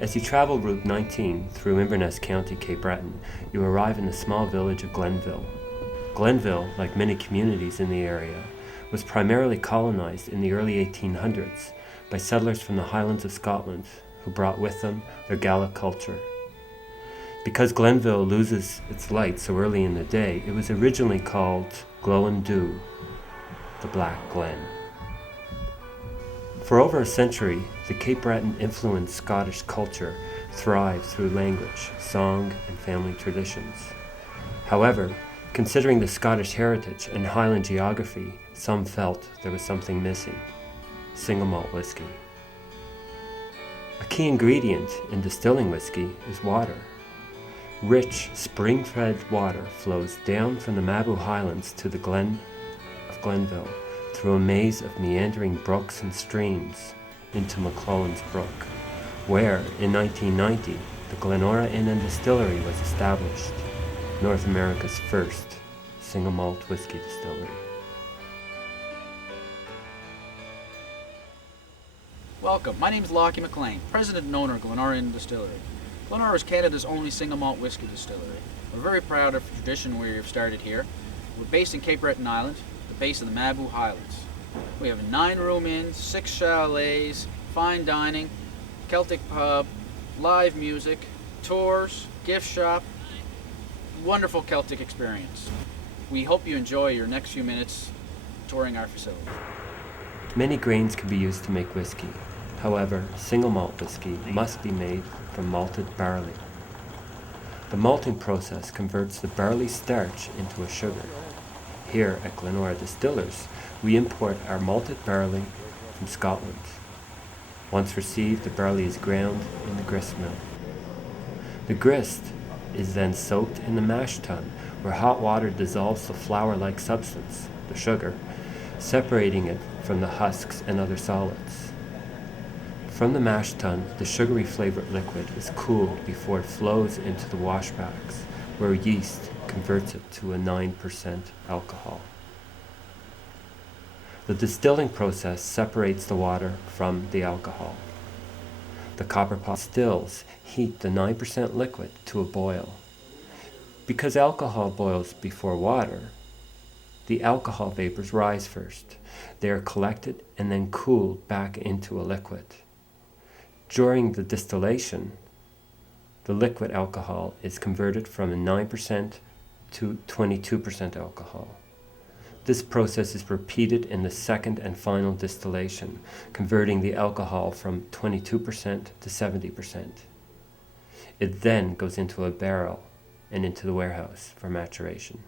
As you travel Route 19 through Inverness County, Cape Breton, you arrive in the small village of Glenville. Glenville, like many communities in the area, was primarily colonized in the early 1800s by settlers from the Highlands of Scotland who brought with them their Gaelic culture. Because Glenville loses its light so early in the day, it was originally called Glow Dew, the Black Glen. For over a century, the Cape Breton influenced Scottish culture thrived through language, song, and family traditions. However, considering the Scottish heritage and Highland geography, some felt there was something missing: single malt whiskey. A key ingredient in distilling whiskey is water. Rich, spring-fed water flows down from the Mabou Highlands to the Glen of Glenville through a maze of meandering brooks and streams into McClellan's Brook, where, in 1990, the Glenora Inn Distillery was established, North America's first single malt whiskey distillery. Welcome, my name is Lockie McLean, President and owner of Glenora Inn Distillery. Glenora is Canada's only single malt whiskey distillery. We're very proud of the tradition we've started here. We're based in Cape Breton Island, the base of the Mabou Highlands. We have a 9-room inn, 6 chalets, fine dining, Celtic pub, live music, tours, gift shop, wonderful Celtic experience. We hope you enjoy your next few minutes touring our facility. Many grains can be used to make whiskey. However, single malt whiskey must be made from malted barley. The malting process converts the barley starch into a sugar. Here at Glenora Distillers, we import our malted barley from Scotland. Once received, the barley is ground in the grist mill. The grist is then soaked in the mash tun, where hot water dissolves the flour-like substance, the sugar, separating it from the husks and other solids. From the mash tun, the sugary flavored liquid is cooled before it flows into the washbacks, where yeast converts it to a 9% alcohol. The distilling process separates the water from the alcohol. The copper pot stills heat the 9% liquid to a boil. Because alcohol boils before water, the alcohol vapors rise first. They are collected and then cooled back into a liquid. During the distillation, the liquid alcohol is converted from a 9% to 22% alcohol. This process is repeated in the second and final distillation, converting the alcohol from 22% to 70%. It then goes into a barrel and into the warehouse for maturation.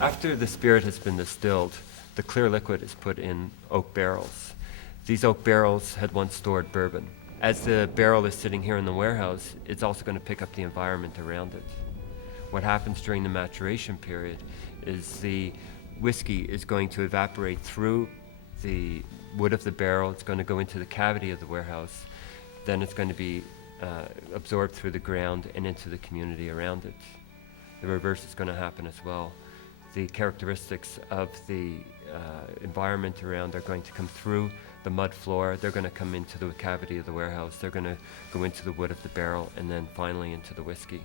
After the spirit has been distilled, the clear liquid is put in oak barrels. These oak barrels had once stored bourbon. As the barrel is sitting here in the warehouse, it's also going to pick up the environment around it. What happens during the maturation period is the whiskey is going to evaporate through the wood of the barrel. It's going to go into the cavity of the warehouse. Then it's going to be absorbed through the ground and into the community around it. The reverse is going to happen as well. The characteristics of the environment around are going to come through the mud floor. They're going to come into the cavity of the warehouse. They're going to go into the wood of the barrel and then finally into the whiskey.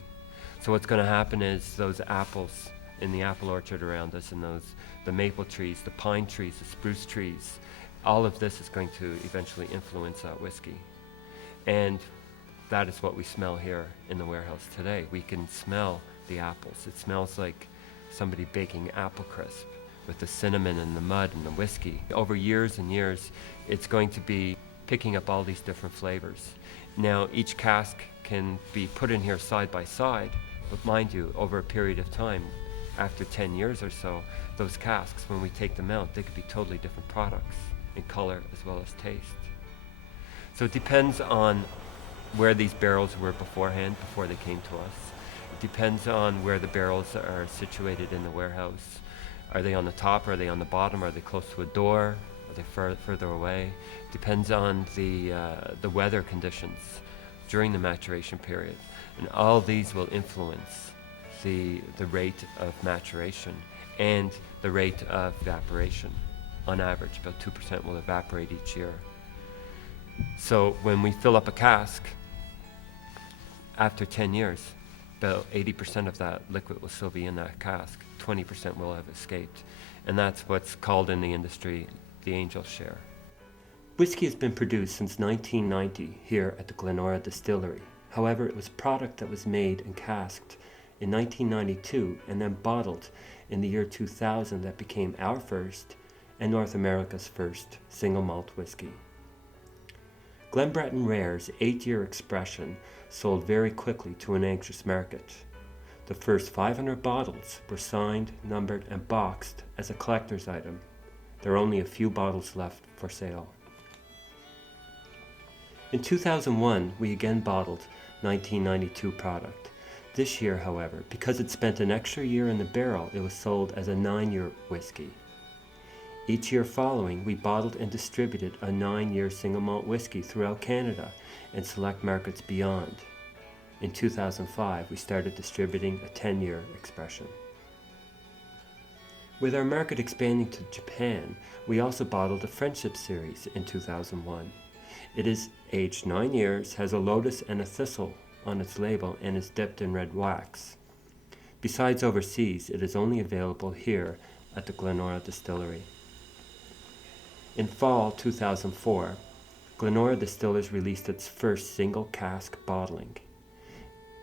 So what's going to happen is those apples in the apple orchard around us and the maple trees, the pine trees, the spruce trees, all of this is going to eventually influence that whiskey. And that is what we smell here in the warehouse today. We can smell the apples. It smells like somebody baking apple crisp with the cinnamon and the mud and the whiskey. Over years and years, it's going to be picking up all these different flavors. Now, each cask can be put in here side by side, but mind you, over a period of time, after 10 years or so, those casks, when we take them out, they could be totally different products in color as well as taste. So it depends on where these barrels were beforehand, before they came to us. It depends on where the barrels are situated in the warehouse. Are they on the top? Are they on the bottom? Are they close to a door? Are they further away? Depends on the weather conditions during the maturation period. And all these will influence the rate of maturation and the rate of evaporation. On average, about 2% will evaporate each year. So when we fill up a cask, after 10 years, about 80% of that liquid will still be in that cask. 20% will have escaped. And that's what's called in the industry the angel share. Whiskey has been produced since 1990 here at the Glenora Distillery. However, it was a product that was made and casked in 1992 and then bottled in the year 2000 that became our first and North America's first single malt whiskey. Glen Breton Rare's 8-year expression sold very quickly to an anxious market. The first 500 bottles were signed, numbered, and boxed as a collector's item. There are only a few bottles left for sale. In 2001, we again bottled 1992 product. This year, however, because it spent an extra year in the barrel, it was sold as a 9-year whiskey. Each year following, we bottled and distributed a 9-year single malt whiskey throughout Canada and select markets beyond. In 2005, we started distributing a 10-year expression. With our market expanding to Japan, we also bottled a Friendship Series in 2001. It is aged 9 years, has a lotus and a thistle on its label, and is dipped in red wax. Besides overseas, it is only available here at the Glenora Distillery. In fall 2004, Glenora Distillers released its first single cask bottling.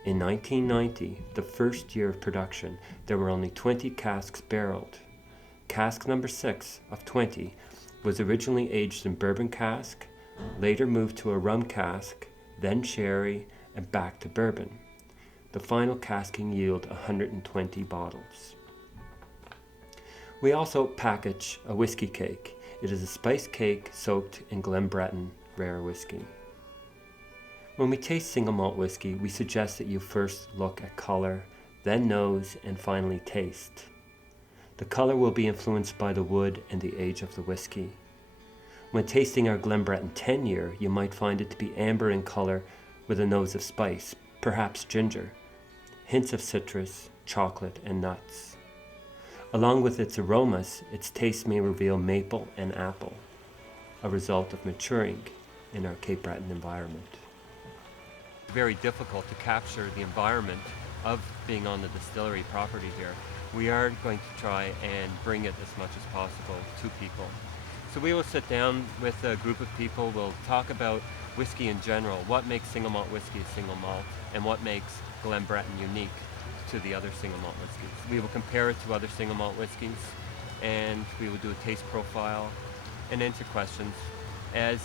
In 1990, the first year of production, there were only 20 casks barreled. Cask number 6 of 20 was originally aged in bourbon cask, later moved to a rum cask, then sherry, and back to bourbon. The final casking yielded 120 bottles. We also package a whiskey cake. It is a spiced cake soaked in Glen Breton rare whiskey. When we taste single malt whiskey, we suggest that you first look at color, then nose, and finally taste. The color will be influenced by the wood and the age of the whiskey. When tasting our Glen Breton 10-year, you might find it to be amber in color with a nose of spice, perhaps ginger, hints of citrus, chocolate, and nuts. Along with its aromas, its taste may reveal maple and apple, a result of maturing in our Cape Breton environment. It's very difficult to capture the environment of being on the distillery property here. We are going to try and bring it as much as possible to people. So we will sit down with a group of people, we'll talk about whiskey in general, what makes single malt whiskey a single malt, and what makes Glen Breton unique to the other single malt whiskeys. We will compare it to other single malt whiskeys, and we will do a taste profile and answer questions. As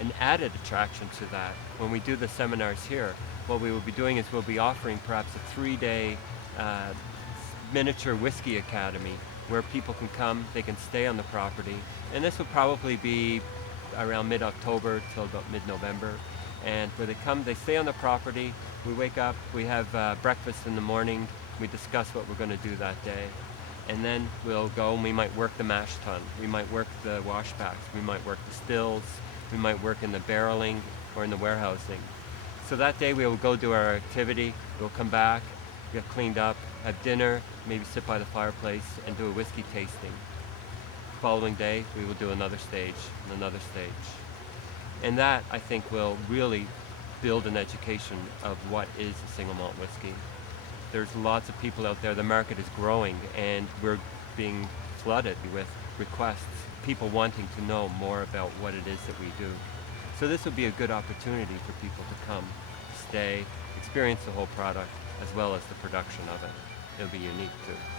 an added attraction to that, when we do the seminars here, what we will be doing is we'll be offering perhaps a 3-day miniature whiskey academy where people can come, they can stay on the property, and this will probably be around mid-October till about mid-November. And where they come, they stay on the property, we wake up, we have breakfast in the morning, we discuss what we're going to do that day, and then we'll go and we might work the mash tun, we might work the wash packs, we might work the stills, we might work in the barreling or in the warehousing. So that day we will go do our activity, we'll come back, get cleaned up, have dinner, maybe sit by the fireplace and do a whiskey tasting. The following day we will do another stage and another stage. And that, I think, will really build an education of what is a single malt whiskey. There's lots of people out there, the market is growing, and we're being flooded with requests, people wanting to know more about what it is that we do. So this would be a good opportunity for people to come, stay, experience the whole product, as well as the production of it. It'll be unique too.